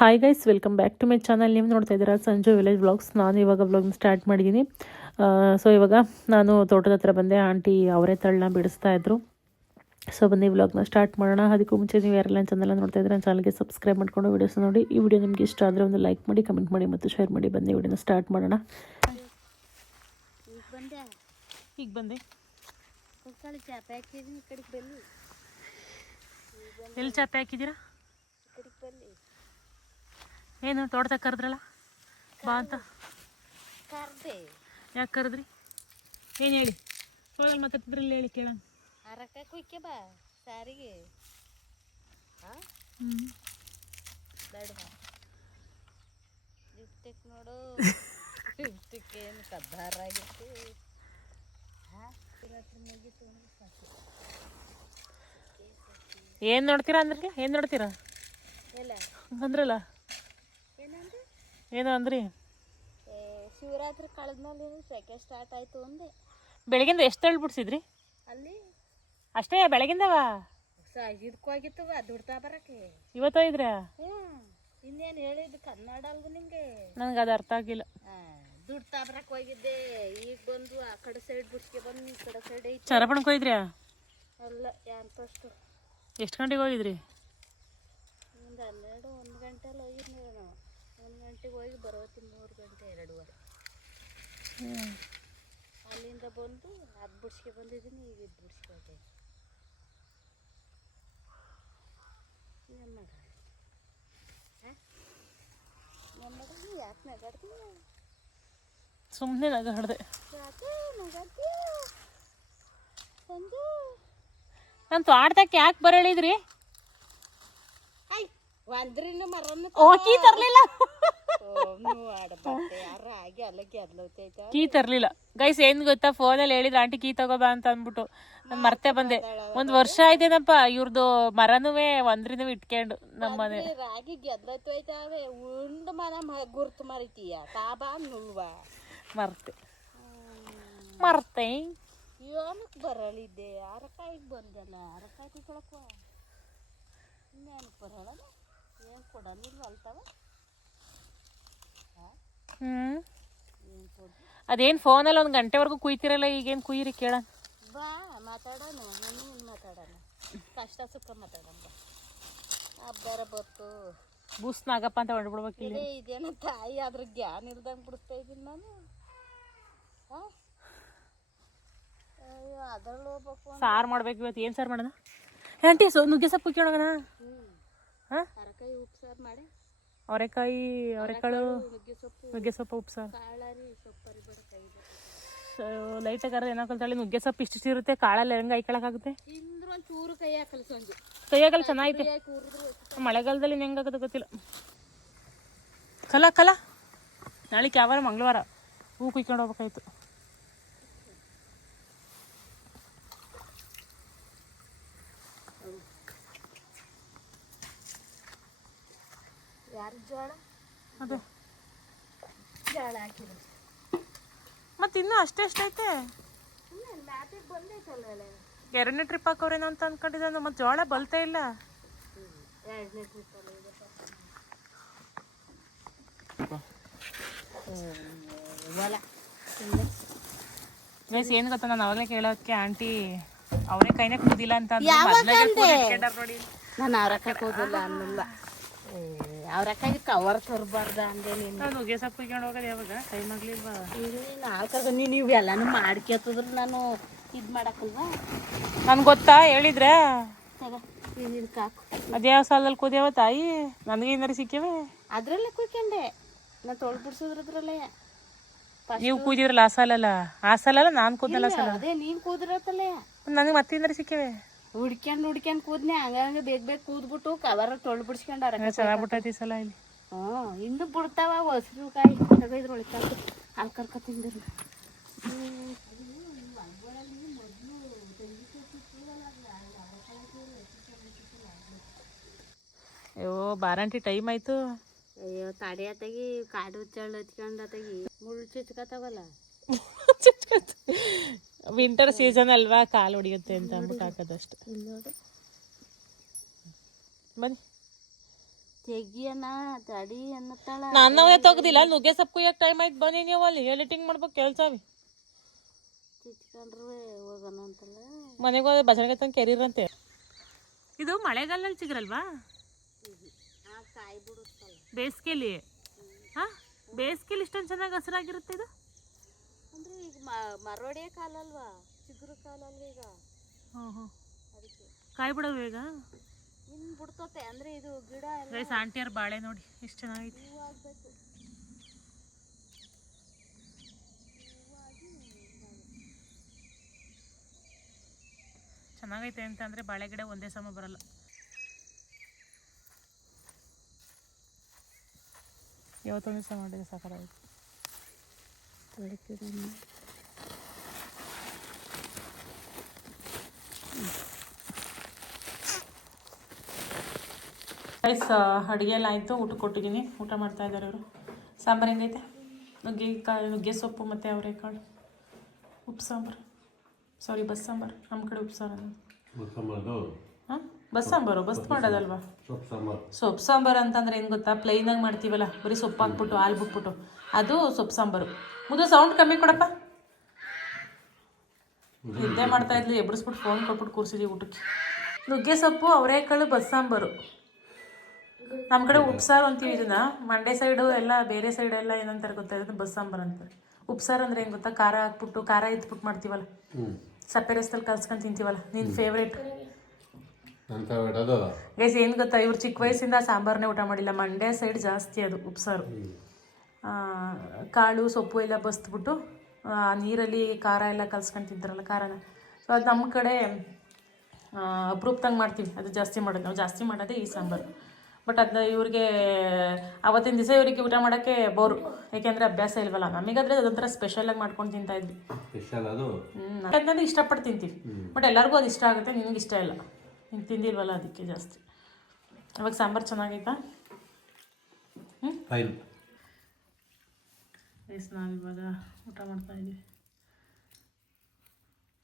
Hi guys, welcome back to my channel. ನೀವು ನೋಡ್ತಾ ಇದ್ದೀರಾ ಸಂಜು ವಿಲೇಜ್ ವ್ಲಾಗ್ಸ್. ನಾನು ಇವಾಗ ವ್ಲಾಗ್ನ ಸ್ಟಾರ್ಟ್ ಮಾಡಿದ್ದೀನಿ. ಸೊ ಇವಾಗ ನಾನು ತೋಟದ ಹತ್ರ ಬಂದೆ. ಆಂಟಿ ಅವರೇ ತಳ್ಳನ್ನ ಬಿಡಿಸ್ತಾ ಇದ್ರು. ಸೊ ಬನ್ನಿ ವ್ಲಾಗ್ನ ಸ್ಟಾರ್ಟ್ ಮಾಡೋಣ. ಅದಕ್ಕೂ ಮುಂಚೆ ನೀವು ಯಾರೆಲ್ಲ ಚಾನಲ್ ನೋಡ್ತಾ ಇದ್ದೀರಾ ಚಾನಲ್ಗೆ ಸಬ್ಸ್ಕ್ರೈಬ್ ಮಾಡ್ಕೊಂಡು ವೀಡಿಯೋಸ್ ನೋಡಿ. ಈ ವಿಡಿಯೋ ನಿಮಗೆ ಇಷ್ಟ ಆದರೆ ಒಂದು ಲೈಕ್ ಮಾಡಿ, ಕಮೆಂಟ್ ಮಾಡಿ ಮತ್ತು ಶೇರ್ ಮಾಡಿ. ಬನ್ನಿ ವಿಡಿಯೋನ ಸ್ಟಾರ್ಟ್ ಮಾಡೋಣ. ಈಗ ಬಂದೆ. ಎಲ್ಲಿ ಚಾಪೆ ಹಾಕಿದ್ದೀರಾ? ಏನು ತೋಟದಾಗ ಕರೆದ್ರಲ್ಲ ಬಾ ಅಂತ? ಯಾಕೆ ಕರೆದ್ರಿ? ಏನು ಹೇಳಿ? ಫೋನಲ್ಲಿ ಮಾತಾಡ್ತಿದ್ರಲ್ಲಿ ಹೇಳಿ ಕೇಳೋಣ. ಬಾ ಸಾರಿಗೆ ಲಿಪ್ಟಿಕ್ ನೋಡು, ಲಿಪ್ಟಿಕ್ ಏನು ಕದ್ದಾರಾಗಿತ್ತು. ಏನು ನೋಡ್ತೀರಾ ಅಂದ್ರಲ್ಲ? ಏನು ನೋಡ್ತೀರಾ ಅಂದ್ರಲ್ಲ? ಏನು ಅಂದ್ರಿ? ಶಿವರಾತ್ರಿ ಕಳೆದ್ಮೇಲೆ ಸೆಕೆ ಸ್ಟಾರ್ಟ್ ಆಯ್ತು ಅಂದೆ. ಬೆಳಗಿಂದ ಎಷ್ಟು ತಳ್ಳಿ ಬಿಡ್ಸಿದ್ರಿ ಅಲ್ಲಿ? ಅಷ್ಟೇ ಬೆಳಗಿಂದವ ಇದಕ್ಕೋಗಿತ್ತು ದುಡ್ತಾ ಬರಕ್ಕೆ. ಇವತ್ತು ಇದ್ರಾ? ಇನ್ನೇನು ಹೇಳಿದ್ದು ಕನ್ನಡ ಅಲ್ವ ನಿಮ್ಗೆ? ನನಗೆ ಅದು ಅರ್ಥ ಆಗಿಲ್ಲ. ದುಡ್ತಾ ಬರಕ್ಕೆ ಹೋಗಿದ್ದೆ. ಈಗ ಬಂದು ಆ ಕಡೆ ಸೈಡ್ ಬುಡ್ಸ್ಗೆ ಬಂದು ಈ ಕಡೆ ಸೈಡ್ ಐತಿ. ಚರಪಣಕ್ಕೆ ಹೋಗಿದ್ರ್ಯಾ? ಅಲ್ಲ ಯಾಂತಷ್ಟು. ಎಷ್ಟು ಗಂಟೆಗೆ ಹೋಗಿದ್ರಿ? ಒಂದು 1 ಗಂಟೆಲ್ಲ ಹೋಗಿದ್ನಿ ನಾವು. 1 ಗಂಟೆಗೆ ಹೋಗಿ ಬರೋತಿ 3 ಗಂಟೆ 2:15. ಅಲ್ಲಿಂದ ಬಂದು ಅದು ಬುಡ್ಸ್ಗೆ ಬಂದಿದ್ದೀನಿ. ಈಗ ಇದು ಬುಡ್ಸ್ಗೆ ಹೋದೆ. ಏನು ಮಾಡ ಯಾಕೆ ನಗಾಡ್ತೀಯ? ಸುಮ್ಮನೆ ನಗಾಡ್ದೆ. ಯಾಕೆ ನಗಾಡ್ತೀಯ ಸಂಜು? ನಾನು ತೋಟಕ್ಕೆ ಯಾಕೆ ಬರಳಿದ್ರಿ? ಒಂದ್ರಿನ ಮರನ್ನು ಕೀ ತರ್ಲಿಲ್ಲ. ಕೀ ತರ್ಲಿಲ್ಲ ಗೈಸ್. ಏನ್ ಗೊತ್ತಾ, ಫೋನಲ್ಲಿ ಹೇಳಿದ್ರು ಆಂಟಿ ಕೀ ತಗೋಬಾ ಅಂತ ಅಂದ್ಬಿಟ್ಟು ನಾನು ಮರ್ತೆ ಬಂದೆ. 1 ವರ್ಷ ಆಯ್ತೇನಪ್ಪ ಇವ್ರದ್ದು ಮರನೂ ಒಂದ್ರಿನೂ ಇಟ್ಕೊಂಡು ನಮ್ಮ ಮನೆ ರಾಗಿ ಗೆದ್ಲೈತಾವೆ. ಉಂಡು ಮನ ಗುರ್ತು ಮರಿತೀಯ ಕಾಬಾ ನುಲ್ವಾ ಮರ್ತೆ. ಏನಕ್ಕೆ ಬರಲಿದ್ದೆ? ಅರಕಾಯಿಗೆ ಬಂದಲ್ಲ, ಅರಕಾಯಿ ಕುಯ್ಕೊಳಕ್ವ. ಇನ್ನೇನಕ್ಕೆ ಬರೋಲ್ಲ? ಏನು ಕೊಡಲಿಲ್ಲ ಅಲ್ತವ? ಅದೇನು ಫೋನಲ್ಲಿ 1 ಗಂಟೆವರೆಗೂ ಕುಯ್ತಿರಲ್ಲ, ಈಗೇನು ಕುಯ್ಯಿರಿ ಕೇಳೋಣ. ಬಾ ಮಾತಾಡೋಣ, ನೀನು ಮಾತಾಡೋಣ, ಕಷ್ಟ ಸುಖ ಮಾತಾಡೋಣ. ಬಾ ಹಬ್ಬರ ಬತ್ತು ಬೂಸ್ನಾಗಪ್ಪ ಅಂತ ಹೊಂಡ್ಬಿಡ್ಬೇಕಿಲ್ಲ. ಇದೇನೋ ತಾಯಿ ಅದ್ರ ಜ್ಞಾನ ಇಲ್ದಂಗೆ ಬಿಡಿಸ್ತಾ ಇದ್ದೀನಿ ನಾನು. ಅದ್ರಲ್ಲಿ ಹೋಗ್ಬೇಕು. ಸಾರು ಮಾಡ್ಬೇಕು ಇವತ್ತು. ಏನು ಸಾರು ಮಾಡೋಣ ಆಂಟಿ? ನುಗ್ಗೆ ಸೊಪ್ಪು ಕೇಳೋಣ. ಹಾಂ, ಅರಕಾಯಿ ಉಪ್ಸಾರು ಮಾಡಿ. ಅವರೆಕಾಳು ನುಗ್ಗೆ ಸೊಪ್ಪು ಉಪ್ಸಾರು. ಲೈಟಾಗಿ ಅರ್ಧ ಏನಾಕಲ್ತಾಳೆ. ನುಗ್ಗೆ ಸೊಪ್ಪು ಇಷ್ಟು ಇರುತ್ತೆ, ಕಾಳಲ್ಲಿ ಹೆಂಗೆ ಹಾಕೊಳಕ್ಕಾಗುತ್ತೆ? ಚೂರು ಕೈ ಹಾಕಲ್ಲ ಸಂಜು. ಕೈ ಹಾಕಲ್ಲ ಚೆನ್ನಾಗೈತೆ. ಮಳೆಗಾಲದಲ್ಲಿ ಹೆಂಗಾಗುತ್ತೆ ಗೊತ್ತಿಲ್ಲ. ಕಲ ನಾಳೆಗೆ ಯಾವಾರ ಮಂಗಳವಾರ ಹೂ ಕುಯ್ಕೊಂಡು ಹೋಗ್ಬೇಕಾಯ್ತು. ಯಾರು ಜೋಳ? ಅದೇ ಜೋಳ ಹಾಕಿದ್ರು. ಮತ್ತೆ ಇನ್ನೂ ಅಷ್ಟೈತೆ. ಬಂದೈತಲ್ಲ 2ನೇ ಟ್ರಿಪ್ ಹಾಕೋರೇನೋ ಅಂತ ಅನ್ಕೊಂಡಿದ್ದೆ. ಮತ್ತೆ ಜೋಳ ಬಲ್ತಾ ಇಲ್ಲ. 2ನೇ ಟ್ರಿಪ್ ಅಲ್ಲ ಗೈಸ್. ಏನು ಗೊತ್ತಾ, ನಾನು ಅವಾಗಲೇ ಕೇಳೋದಕ್ಕೆ ಆಂಟಿ ಅವರೇ ಕೈನೇ ಕೂದಿಲ್ಲ ಅಂತ ನೋಡಿ. ನಾನು ಅವ್ರಕ್ಕ ಕೂದಿಲ್ಲ ಅನ್ನಲ್ಲ. ಅವ್ರಕ್ಕಾಗಿ ಕವರ್ ತರಬಾರ್ದ ಅಂದೆ. ನೀನು ನುಗ್ಗೆ ಸೊಪ್ಪು ಕುಯ್ಕೊಂಡು ಹೋಗೋದು ಯಾವಾಗ ಟೈಮ್ ಆಗ್ಲಿಲ್ವಾ? ನೀನು ಇವೆಲ್ಲನೂ ಮಾಡ್ಕೊತದ್ರ ನಾನು ಇದು ಮಾಡಕ್ಕಲ್ವಾ? ನನ್ಗೆ ಗೊತ್ತಾ ಹೇಳಿದ್ರೆ. ಕಾಕು ಅದ್ಯಾವ ಸಾಲದಲ್ಲಿ ಕೂದ್ಯಾವ ತಾಯಿ? ನನಗೆ ಏನಾರು ಸಿಕ್ಕೇವೆ ಅದ್ರಲ್ಲೇ ಕುಯ್ಕೊಂಡೆ. ನಾನು ತೊಳೆದು ಬಿಡ್ಸೋದ್ರದ್ರಲ್ಲೇ. ನೀವು ಕೂದಿದ್ರಲ್ಲ ಆ ಸಾಲಲ್ಲ ನಾನು ಕೂದಲ್ಲ ಸಾಲ. ಅದೇ ನೀನು ಕೂದಿರತ್ತಲ್ಲೇ. ನನಗೆ ಮತ್ತೆ ಏನಾರು ಸಿಕ್ಕೇವೆ? ಹುಡ್ಕ್ಯಾಂಡ್ ಕೂದ್ನೆ ಹಂಗಂಗೆ ಬೇಗ ಕೂದ್ಬಿಟ್ಟು ಕವರ್ ತೊಳೆದು ಬಿಡ್ಸ್ಕೊಂಡಾರ. ಚೆನ್ನಾಗ್ಬಿಟ್ಟೈತಿ ಸಲ ಇಲ್ಲಿ. ಇನ್ನು ಬಿಡ್ತಾವ ಹಸಿರು ಕಾಯಿ ತಗೈದ್ರು ಉಳಿತಾಕ ಅಲ್ಲಿ ಕರ್ಕ ತಿಂದ್ರು. ಅಯ್ಯೋ ಬಾರಂಟಿ ಟೈಮ್ ಆಯ್ತು. ಅಯ್ಯೋ ತಡೆಯತ್ತಾಗಿ ಕಾಡು ಚಳ್ಳು ಹತ್ಕೊಂಡತ್ತಾಗಿ ಮುಳ್ಳು ಚುಚ್ಕತಾವಲ್ಲ. ವಿಂಟರ್ ಸೀಸನ್ ಅಲ್ವಾ, ಕಾಲು ಹೊಡಿಯುತ್ತೆ ಅಂತ ಅಂದ್ಬಿಟ್ಟು ಹಾಕೋದಷ್ಟೆ. ಇಲ್ಲಿ ನೋಡಿ ಬನ್ನಿ ತೆಗಿಯನ ತಡಿ ಅನ್ನತ್ತಾಳ. ನಾವೇ ತೆಗ್ದಿಲ್ಲ ನುಗ್ಗೆ ಸೊಪ್ಪು ಯಾಕೆ ಟೈಮ್ ಆಯ್ತು ಬನ್ನಿ ನೀವು ಅಲ್ಲಿ ಎಡಿಟಿಂಗ್ ಮಾಡ್ಬೇಕು ಕೆಲಸ ಚಿಚ್ಕೊಂಡ್ರು ಹೋಗೋಣ ಅಂತಲ್ಲ. ಮನೆಗೆ ಹೋದ್ರೆ ಬಸವಣಿಗೆ ತಂದು ಕೆರೀರಂತೆ. ಇದು ಮಳೆಗಾಲದಲ್ಲಿ ಸಿಗರಲ್ವಾ? ಕಾಯಿ ಬಿಡುತ್ತಲ್ಲ ಬೇಸಿಗೆಲಿ. ಹಾಂ, ಬೇಸಿಗೆಲಿ ಇಷ್ಟೊಂದು ಚೆನ್ನಾಗಿ ಹಸಿರಾಗಿರುತ್ತೆ ಇದು. ಅಂದ್ರೆ ಈಗ ಮರೊಡೆಯ ಕಾಲ ಅಲ್ವಾ, ಚಿಗುರು ಕಾಲ ಅಲ್ವಾ ಈಗ. ಅದಕ್ಕೆ ಕಾಯಿ ಬಿಡೋದು ಈಗ ಇನ್ನು ಬಿಡ್ತತೆ. ಅಂದ್ರೆ ಇದು ಗಿಡ ಎಲ್ಲ ಆಂಟಿಯರ್ ಬಾಳೆ ನೋಡಿ ಎಷ್ಟು ಚೆನ್ನಾಗೈತೆ. ಹೂವು ಆಗ್ಬೇಕು. ಚೆನ್ನಾಗೈತೆ ಅಂತ ಅಂದರೆ ಬಾಳೆ ಗಿಡ ಒಂದೇ ಸಮ ಬರಲ್ಲ. ಯಾವತ್ತೊಂದು ಸಹ ಮಾಡಿದ್ರೆ ಸಾಕಾರಾಯ್ತು. ರೈಸ್ ಅಡುಗೆ ಎಲ್ಲ ಆಯಿತು, ಊಟ ಕೊಟ್ಟಿದ್ದೀನಿ. ಊಟ ಮಾಡ್ತಾ ಇದ್ದಾರೆ ಇವರು. ಸಾಂಬಾರು ಹೆಂಗೈತೆ? ನುಗ್ಗೆ ಸೊಪ್ಪು ಮತ್ತು ಅವರೆಕಾಳು ಉಪ್ಪು ಸಾಂಬಾರು. ಸಾರಿ, ಬಸ್ ಸಾಂಬಾರು. ನಮ್ಮ ಕಡೆ ಉಪ್ಪು ಸಾರು. ಹಾಂ, ಬಸ್ ಸಾಂಬಾರು. ಬಸ್ ಮಾಡೋದಲ್ವಾ ಸೊಪ್ಪು ಸಾಂಬಾರು ಅಂತಂದ್ರೆ ಏನು ಗೊತ್ತಾ? ಪ್ಲೈನಾಗಿ ಮಾಡ್ತೀವಲ್ಲ, ಬರೀ ಸೊಪ್ಪು ಹಾಕ್ಬಿಟ್ಟು ಹಾಲು ಬಿಟ್ಬಿಟ್ಟು, ಅದು ಸೊಪ್ಪು ಸಾಂಬಾರು. ಮುದ್ದು ಸೌಂಡ್ ಕಮ್ಮಿ ಕೊಡಪ್ಪ. ನಿದ್ದೆ ಮಾಡ್ತಾ ಇದ್ಲು, ಎಬ್ಬಿಸ್ಬಿಟ್ಟು ಫೋನ್ ಕೊಟ್ಬಿಟ್ಟು ಕೂರಿಸಿದ್ವಿ ಊಟಕ್ಕೆ. ನುಗ್ಗೆ ಸೊಪ್ಪು ಅವರೆಕಾಳು ಬಸ್ ಸಾಂಬಾರು. ನಮ್ಮ ಕಡೆ ಉಪ್ಸಾರು ಅಂತೀವಿ ಇದನ್ನ. ಮಂಡ್ಯ ಸೈಡು ಎಲ್ಲ ಬೇರೆ ಸೈಡೆಲ್ಲ ಏನಂತಾರೆ ಗೊತ್ತಾ? ಇದನ್ನು ಬಸ್ ಸಾಂಬಾರು ಅಂತಾರೆ. ಉಪ್ಸಾರು ಅಂದ್ರೆ ಏನು ಗೊತ್ತಾ? ಖಾರ ಹಾಕ್ಬಿಟ್ಟು, ಖಾರ ಎತ್ಬಿಟ್ಟು ಮಾಡ್ತೀವಲ್ಲ, ಸಪ್ಪೆ ರಸದಲ್ಲಿ ಕಲ್ಸ್ಕೊಂಡು ತಿಂತೀವಲ್ಲ. ನಿನ್ನ ಫೇವ್ರೇಟ್ ಗೈಸ್ ಏನು ಗೊತ್ತಾ? ಇವ್ರು ಚಿಕ್ಕ ವಯಸ್ಸಿಂದ ಸಾಂಬಾರನ್ನೇ ಊಟ ಮಾಡಿಲ್ಲ. ಮಂಡ್ಯ ಸೈಡ್ ಜಾಸ್ತಿ ಅದು ಉಪ್ಸಾರು. ಕಾಳು ಸೊಪ್ಪು ಎಲ್ಲ ಬಸ್ದ್ಬಿಟ್ಟು ನೀರಲ್ಲಿ ಖಾರ ಎಲ್ಲ ಕಲ್ಸ್ಕೊಂಡು ತಿಂತಾರಲ್ಲ, ಖಾರನ. ಸೊ ಅದು ನಮ್ಮ ಕಡೆ ಅಪ್ರೂಪ್ದಂಗೆ ಮಾಡ್ತೀವಿ. ಅದು ಜಾಸ್ತಿ ಮಾಡೋದು, ನಾವು ಜಾಸ್ತಿ ಮಾಡೋದೇ ಈ ಸಾಂಬಾರು. ಬಟ್ ಅದನ್ನ ಇವ್ರಿಗೆ ಅವತ್ತಿನ ದಿವಸ ಇವರಿಗೆ ಊಟ ಮಾಡೋಕ್ಕೆ ಬೋರು, ಯಾಕೆಂದರೆ ಅಭ್ಯಾಸ ಇಲ್ವಲ್ಲ. ನಮಗಾದ್ರೆ ಅದೊಂಥರ ಸ್ಪೆಷಲಾಗಿ ಮಾಡ್ಕೊಂಡು ತಿಂತಾ ಇದ್ವಿ. ಯಾಕಂದರೆ ಇಷ್ಟಪಟ್ಟು ತಿಂತೀವಿ. ಬಟ್ ಎಲ್ಲರಿಗೂ ಅದು ಇಷ್ಟ ಆಗುತ್ತೆ, ನಿನಗೆ ಇಷ್ಟ ಇಲ್ಲ, ನೀನು ತಿಂದಿಲ್ವಲ್ಲ ಅದಕ್ಕೆ ಜಾಸ್ತಿ. ಅವಾಗ ಸಾಂಬಾರು ಚೆನ್ನಾಗೈತಾ? ನಾವಿವಾಗ ಊಟ ಮಾಡ್ತಾ ಇದ್ದೀವಿ.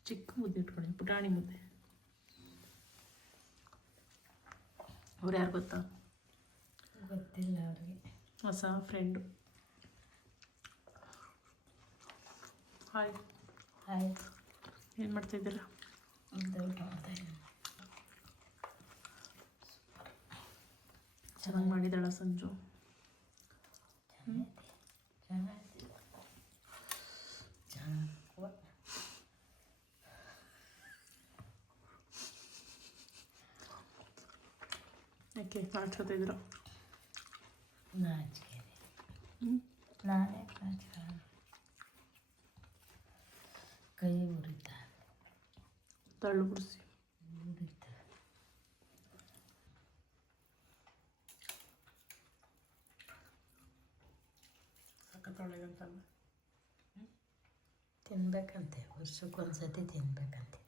ಚಿಕ್ಕ ಮುದ್ದೆ ಇಟ್ಕೊಳ್ಳಿ, ಪುಟಾಣಿ ಮುದ್ದೆ. ಅವ್ರು ಯಾರು ಗೊತ್ತಾ? ಗೊತ್ತಿಲ್ಲ ಅವ್ರಿಗೆ. ಹೊಸ ಫ್ರೆಂಡು. ಹಾಯ್ ಹಾಯ್, ಏನು ಮಾಡ್ತಾಯಿದ್ದೀರಾ? ಚೆನ್ನಾಗಿ ಮಾಡಿದಾಳ ಸಂಜು. ಯಾಕೆ ನಾಚ್ಕೋತಿದ್ದೀರ? ನಾಚಿಕೆ ನಾನೇ ನಾಚಿಕೆ. ಕೈ ಉರಿತ ತಳ್ಳು ಬಿಡಿಸಿ. ಉರಿತ ಸಕ್ಕತ್ತೊಳ್ಳೆದಂತಲ್ಲ. ತಿನ್ಬೇಕಂತೆ, ವರ್ಷಕ್ಕೊಂದ್ಸತಿ ತಿನ್ಬೇಕಂತೆ.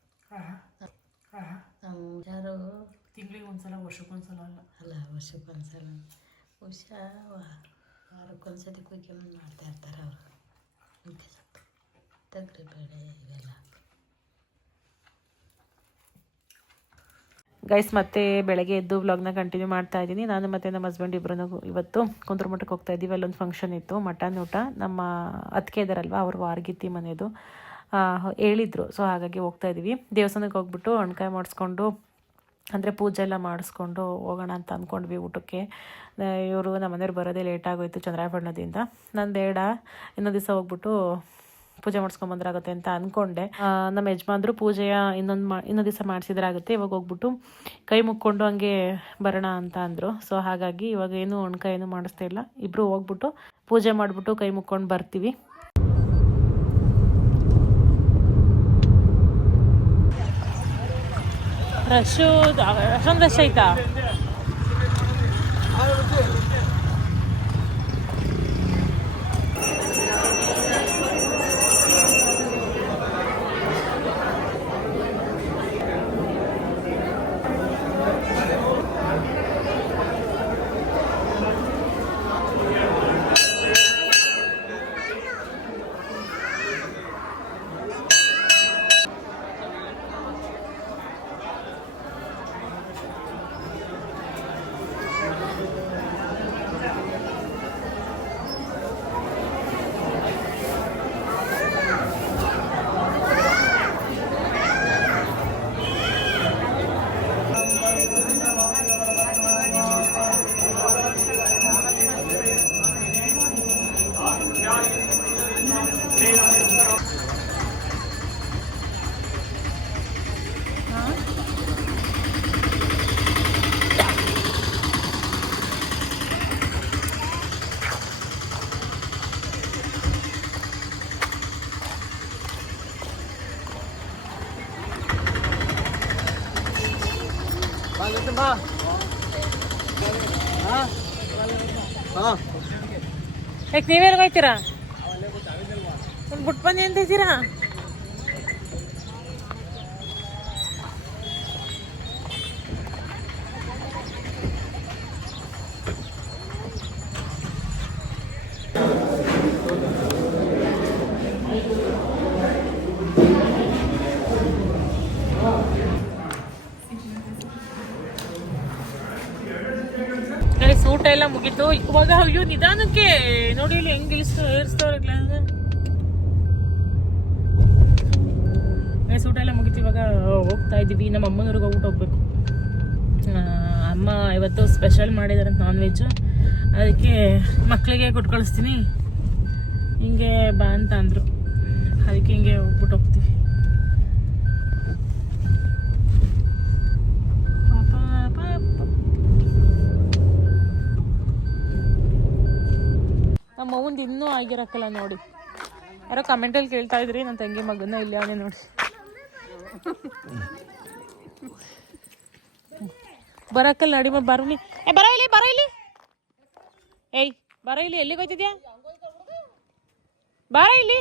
ನಾವು ಯಾರು ತಿಂಗಳಿಗೆ ಒಂದ್ಸಲ, ವರ್ಷಕ್ಕೊಂದ್ಸಲ ಅಲ್ಲ, ವರ್ಷಕ್ಕೊಂದ್ಸಲ. ವಾರಕ್ಕೊಂದ್ಸತಿ ಕುಯ್ಕೊಂಬಂದು ಮಾಡ್ತಾ ಇರ್ತಾರೆ ಅವರು. ನುಗ್ಗೆ ಸೊಪ್ಪು, ತೊಗರಿ ಬೇಳೆ ಇವೆಲ್ಲ. ಗೈಸ್ ಮತ್ತೆ ಬೆಳಗ್ಗೆ ಎದ್ದು ವ್ಲಾಗ್ನ ಕಂಟಿನ್ಯೂ ಮಾಡ್ತಾ ಇದ್ದೀನಿ. ನಾನು ಮತ್ತು ನಮ್ಮ ಹಸ್ಬೆಂಡ್ ಇಬ್ಬರೂ ಇವತ್ತು ಕುಂತ್ರಮಠಕ್ಕೆ ಹೋಗ್ತಾ ಇದ್ದೀವಿ. ಅಲ್ಲೊಂದು ಫಂಕ್ಷನ್ ಇತ್ತು, ಮಟನ್ ಊಟ. ನಮ್ಮ ಅತ್ತಿಗೆ ಇದ್ದಾರಲ್ವ, ಅವರು ವಾರ್ಗಿತ್ತಿ ಮನೆಯದು ಹೇಳಿದ್ರು. ಸೊ ಹಾಗಾಗಿ ಹೋಗ್ತಾ ಇದ್ದೀವಿ. ದೇವಸ್ಥಾನಕ್ಕೆ ಹೋಗ್ಬಿಟ್ಟು ಹಣ್ಕಾಯಿ ಮಾಡಿಸ್ಕೊಂಡು, ಅಂದರೆ ಪೂಜೆ ಎಲ್ಲ ಮಾಡಿಸ್ಕೊಂಡು ಹೋಗೋಣ ಅಂತ ಅಂದ್ಕೊಂಡ್ವಿ ಊಟಕ್ಕೆ. ಇವರು ನಮ್ಮ ಮನೆಯವ್ರು ಬರೋದೇ ಲೇಟ್ ಆಗೋಯ್ತು ಚಂದ್ರಾಯಪಟ್ಟಣದಿಂದ. ನಾನು ಬೇಡ, ಇನ್ನೊಂದು ದಿವಸ ಹೋಗ್ಬಿಟ್ಟು ಪೂಜೆ ಮಾಡಿಸ್ಕೊಂಬಂದ್ರಾಗುತ್ತೆ ಅಂತ ಅಂದ್ಕೊಂಡೆ. ನಮ್ಮ ಯಜಮಾನ್ರು ಪೂಜೆಯ ಇನ್ನೊಂದು ದಿವಸ ಮಾಡಿಸಿದ್ರಾಗುತ್ತೆ, ಇವಾಗ ಹೋಗ್ಬಿಟ್ಟು ಕೈ ಮುಕ್ಕೊಂಡು ಹಂಗೆ ಬರೋಣ ಅಂತ ಅಂದರು. ಸೊ ಹಾಗಾಗಿ ಇವಾಗ ಏನು ಹಣ್ಕಾಯಿ ಏನು ಮಾಡಿಸ್ತಾ ಇಲ್ಲ. ಇಬ್ಬರು ಹೋಗ್ಬಿಟ್ಟು ಪೂಜೆ ಮಾಡಿಬಿಟ್ಟು ಕೈ ಮುಕ್ಕೊಂಡು ಬರ್ತೀವಿ. ರಶು ಅಷ್ಟೊಂದು ರಶ್ ಆಯ್ತಾ? ಯಾಕೆ ನೀವೇನು ಹೋಗ್ತೀರಾ? ಒಂದು ಬಿಟ್ಟು ಬನ್ನಿ ಅಂತ ಇದ್ದೀರಾ? ಊಟ ಎಲ್ಲ ಮುಗೀತು. ಇವಾಗ ಅಯ್ಯೋ ನಿಧಾನಕ್ಕೆ ನೋಡಿ ಇಲ್ಲಿ ಹೆಂಗ್ ಏರ್ಸ್ತವ್ರೆ ಗ್ಲಾಸ್. ಊಟ ಎಲ್ಲ ಮುಗೀತು. ಇವಾಗ ಹೋಗ್ತಾ ಇದ್ದೀವಿ. ನಮ್ಮ ಅಮ್ಮನವ್ರಿಗೆ ಹೋಗ್ಬೇಕು. ಅಮ್ಮ ಇವತ್ತು ಸ್ಪೆಷಲ್ ಮಾಡಿದಾರೆ ನಾನ್ ವೆಜ್. ಅದಕ್ಕೆ ಮಕ್ಕಳಿಗೆ ಕೊಟ್ಟು ಕಳಿಸ್ತೀನಿ ಹಿಂಗೆ ಬಾ ಅಂತ ಅಂದರು. ಅದಕ್ಕೆ ಹಿಂಗೆ ಹೋಗ್ತೀವಿ. ನಮ್ಮ ಅವ್ವಂದು ಇನ್ನೂ ಆಗಿರಕ್ಕಲ್ಲ ನೋಡಿ. ಯಾರೋ ಕಮೆಂಟಲ್ಲಿ ಕೇಳ್ತಾ ಇದ್ರಿ ನನ್ನ ತಂಗಿ ಮಗನ ಇಲ್ಲಿ ಅವನೇ ನೋಡಿ. ಬರಕ್ಕಲ್ಲ ನಡಿಮ ಬರಲಿ. ಬರೋ ಇಲ್ಲಿ ಏಯ್ ಬರೋ ಇಲ್ಲಿ. ಎಲ್ಲಿಗೆ ಹೋಯ್ತಿದ್ಯಾ? ಬಾರ ಇಲ್ಲಿ.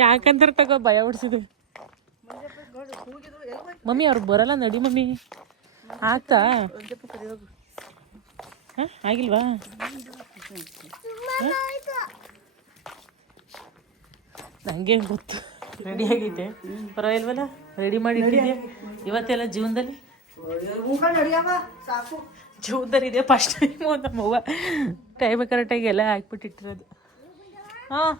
ಯಾಕಂದ್ರೆ ತಗೋ ಭಯ ಉಡ್ಸಿದೆ ಮಮ್ಮಿ. ಅವ್ರಿಗೆ ಬರಲ್ಲ ನಡಿ ಮಮ್ಮಿ. ಆಗ್ತಾ ಆಗಿಲ್ವಾ? ನಂಗೇನು ಗೊತ್ತು. ರೆಡಿ ಆಗೈತೆ ಪರವಾಗಿಲ್ವಲ್ಲ? ರೆಡಿ ಮಾಡಿ ಇಟ್ಟಿದ್ಯಾ ಇವತ್ತೆಲ್ಲ ಜೀವನದಲ್ಲಿ ಇದೆ ಫಸ್ಟ್ ಟೈಮು ನಮ್ಮವ್ವ ಟೈಮ್ ಕರೆಕ್ಟಾಗಿ ಎಲ್ಲ ಹಾಕ್ಬಿಟ್ಟಿಟ್ಟಿರೋದು. ಹಾಂ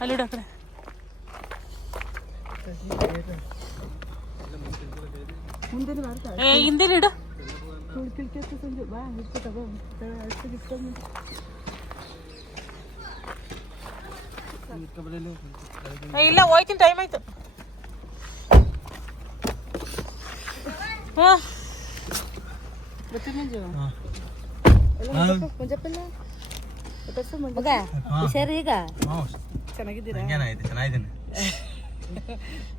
ಅಲ್ಲಿ ಡಾಕ್ಟ್ರೆ ಹಿಂದೆ ಇಡ. ಇಲ್ಲ ಹೋಯ್ತೀನಿ, ಟೈಮ್ ಆಯ್ತು. ಹಾಂ ಹುಷಾರು ಈಗ ಚೆನ್ನಾಗಿದ್ದೀರಾ?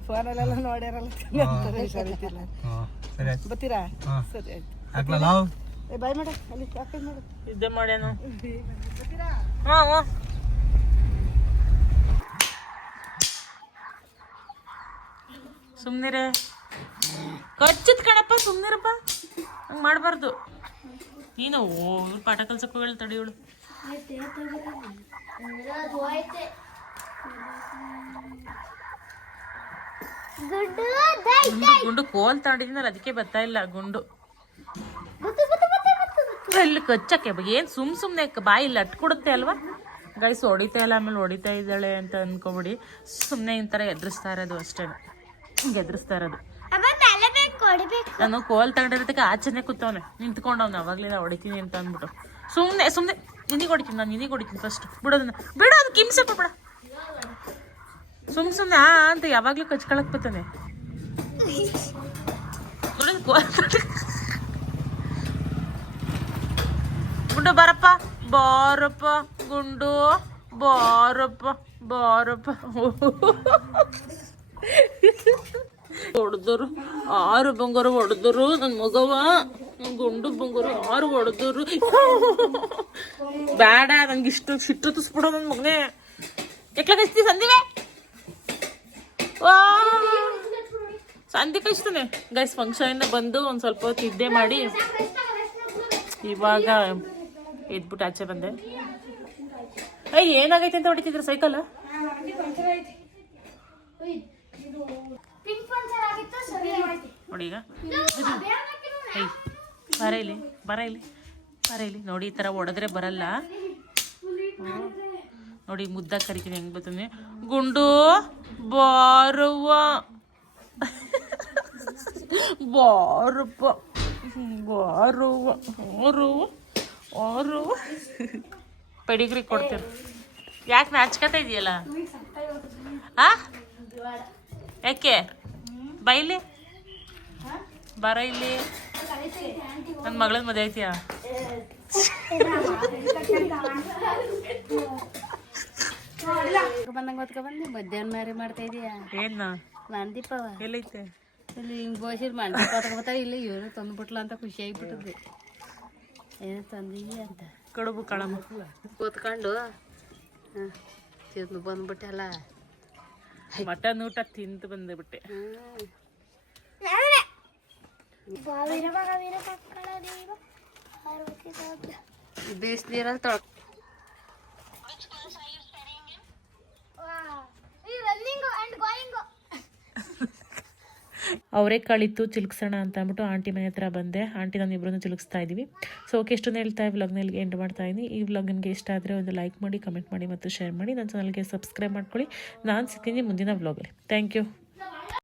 ಫೋನಲ್ಲೆಲ್ಲ ನೋಡ್ಯಾರಲ್ಲ ಬರ್ತೀರಾ? ಸರಿ ಆಯ್ತು. ಬಾಯ್ ಮಾಡ ಅಲ್ಲಿ ಮಾಡು ಇದ್ದೇ ಮಾಡ್ಯಾನು. ಬರ್ತೀರಾ? ಹಾಂ ಹಾಂ ಸುಮ್ಮನಿರೇ ಕಚ್ಚಿತ್ ಕಣಪ್ಪ. ಸುಮ್ಮನಿರಪ್ಪ, ಹಂಗೆ ಮಾಡಬಾರ್ದು. ನೀನು ಪಾಠ ಕಲ್ಸಕ್ಕೆ ಹೋಗಲ್ಲ ತಡಿಯೋಳು. ಗುಂಡು ಕೋಲ್ ತಗೊಂಡಿದ್ದೀನಲ್ಲ ಅದಕ್ಕೆ ಬರ್ತಾ ಇಲ್ಲ ಗುಂಡು. ಅಲ್ಲಿ ಕಚ್ಚಕ್ಕೆ ಏನು ಸುಮ್ಮನೆ ಬಾಯಿಲ್ಲ ಅಟ್ಕೊಡುತ್ತೆ ಅಲ್ವಾ ಗೈಸ್. ಹೊಡಿತಾ ಇಲ್ಲ, ಆಮೇಲೆ ಹೊಡಿತಾ ಇದ್ದಾಳೆ ಅಂತ ಅನ್ಕೋಬಿಡಿ. ಸುಮ್ಮನೆ ಈ ಥರ ಎದುರಿಸ್ತಾ ಇರೋದು ಅಷ್ಟೇ. ಹಿಂಗೆ ಎದುರಿಸ್ತಾ ಇರೋದು. ನಾನು ಕೋಲ್ ತಗೊಂಡಿರೋದಕ್ಕೆ ಆಚೆನೆ ಕೂತವನೆ ನಿಂತ್ಕೊಂಡವ್ನು. ಅವಾಗಲೇ ಹೊಡಿತೀನಿ ಅಂತ ಅಂದ್ಬಿಟ್ಟು ಸುಮ್ಮನೆ ನಿನಗೆ ಹೊಡಿತೀನಿ. ನಾನು ನಿನಗೆ ಹೊಡಿತೀನಿ ಫಸ್ಟ್. ಬಿಡೋದನ್ನ ಬಿಡು, ಅದು ಕಿಮ್ಸೆ ಬಿಡ. ಸುಮ್ಮನೆ ಅಂತ ಯಾವಾಗಲೂ ಕಚ್ಕೊಳಕ್ ಬರ್ತಾನೆ. ಗುಂಡು ಬಾರಪ್ಪ, ಬಾರಪ್ಪ ಗುಂಡು, ಬಾರಪ್ಪ ಬಾರಪ್ಪ. ಹೊಡೆದರು 6 ಬಂಗಾರ ಹೊಡೆದರು ನನ್ನ ಮಗವ. ಗುಂಡು ಬಂಗಾರ 6 ಹೊಡೆದರು. ಬೇಡ, ನಂಗೆ ಇಷ್ಟು ಸಿಟ್ಟು ತುಸ್ಬಿಡೋ ನನ್ನ ಮಗನೇ. ಎಕ್ಲ ಕಚ್ತಿ ಸಂದಿವೆ ಸಂಧಿ ಕಚ್ತಾನೆ ಗೈಸ್. ಫಂಕ್ಷನಿಂದ ಬಂದು ಒಂದು ಸ್ವಲ್ಪ ಹೊತ್ತು ನಿದ್ದೆ ಮಾಡಿ ಇವಾಗ ಎದ್ಬಿಟ್ಟು ಆಚೆ ಬಂದೆ. ಏನಾಗೈತೆ ಅಂತ ಹೊಡಿತಿದ್ರು ಸೈಕಲ್? ನೋಡಿ ಈಗ ಬರ ಇಲ್ಲಿ ನೋಡಿ. ಈ ಥರ ಹೊಡೆದ್ರೆ ಬರಲ್ಲ ನೋಡಿ. ಮುದ್ದ ಕರಿತೀನಿ ಹೆಂಗ್ ಬರ್ತಾನೆ. ಗುಂಡು ಬಾರವ್ವ ಬಾರಪ್ಪ. ಆರು ಪೆಡಿಗ್ರಿ ಕೊಡ್ತೀನಿ. ಯಾಕೆ ನಾಚ್ಕತಾ ಇದೆಯಲ್ಲ? ಯಾಕೆ ಬೈಲಿ ಬರ ಇಲ್ಲಿ. ನನ್ನ ಮಗಳನ್ನ ಮದುವೆ ಐತಿಯಾ? ಬಂದಂಗೆ ಹೊತ್ಕೊಬಂದು ಮಧ್ಯಾಹ್ನ ಮಾರಿ ಮಾಡ್ತಾ ಇದೀಯಾ? ಏನ ಮಂದೀಪವ ಎಲ್ಲೈತೆ? ಇಲ್ಲಿ ಹಿಂಗೆ ಬೋಸಿರ್ ಮಂದೀಪ ಹೊತ್ಕೊಬತ್ತಾ ಇಲ್ಲಿ ಇವರು ತಂದುಬಿಟ್ಲ ಅಂತ ಖುಷಿ ಆಗಿಬಿಟ್ಟದ್ವಿ. ಏನೋ ತಂದೀವಿ ಅಂತ ಕಡುಬು ಕಳಮ ಕೂತ್ಕೊಂಡು ಹಾಂ ತಿಂದು ಬಂದ್ಬಿಟ್ಟಲ್ಲ. ಮಟನ್ ಊಟ ತಿಂದು ಬಂದುಬಿಟ್ಟೆ. ಬಿಸಿನೀರಲ್ಲಿ ತೊಳ್ ಅವರೆಕಾಳಿತ್ತು ಚಿಲ್ಕ್ಸೋಣ ಅಂತ ಅಂದ್ಬಿಟ್ಟು ಆಂಟಿ ಮನೆ ಹತ್ರ ಬಂದೆ. ಆಂಟಿ ನಾನು ಇಬ್ಬರನ್ನು ಚಿಲ್ಕಿಸ್ತಾ ಇದ್ದೀವಿ. ಸೊ ಓಕೆ, ಇಷ್ಟೊಂದು ಹೇಳ್ತಾ ವ್ಲಾಗ್ನಲ್ಲಿ ಎಂಡ್ ಮಾಡ್ತಾ ಇದ್ದೀನಿ. ಈ ವ್ಲಾಗ್ ನಿಮಗೆ ಇಷ್ಟ ಆದರೆ ಒಂದು ಲೈಕ್ ಮಾಡಿ, ಕಮೆಂಟ್ ಮಾಡಿ ಮತ್ತು ಶೇರ್ ಮಾಡಿ. ನನ್ನ ಚಾನಲ್ಗೆ ಸಬ್ಸ್ಕ್ರೈಬ್ ಮಾಡ್ಕೊಳ್ಳಿ. ನಾನು ಸಿಗ್ತೀನಿ ಮುಂದಿನ ವ್ಲಾಗಲ್ಲಿ. Thank you.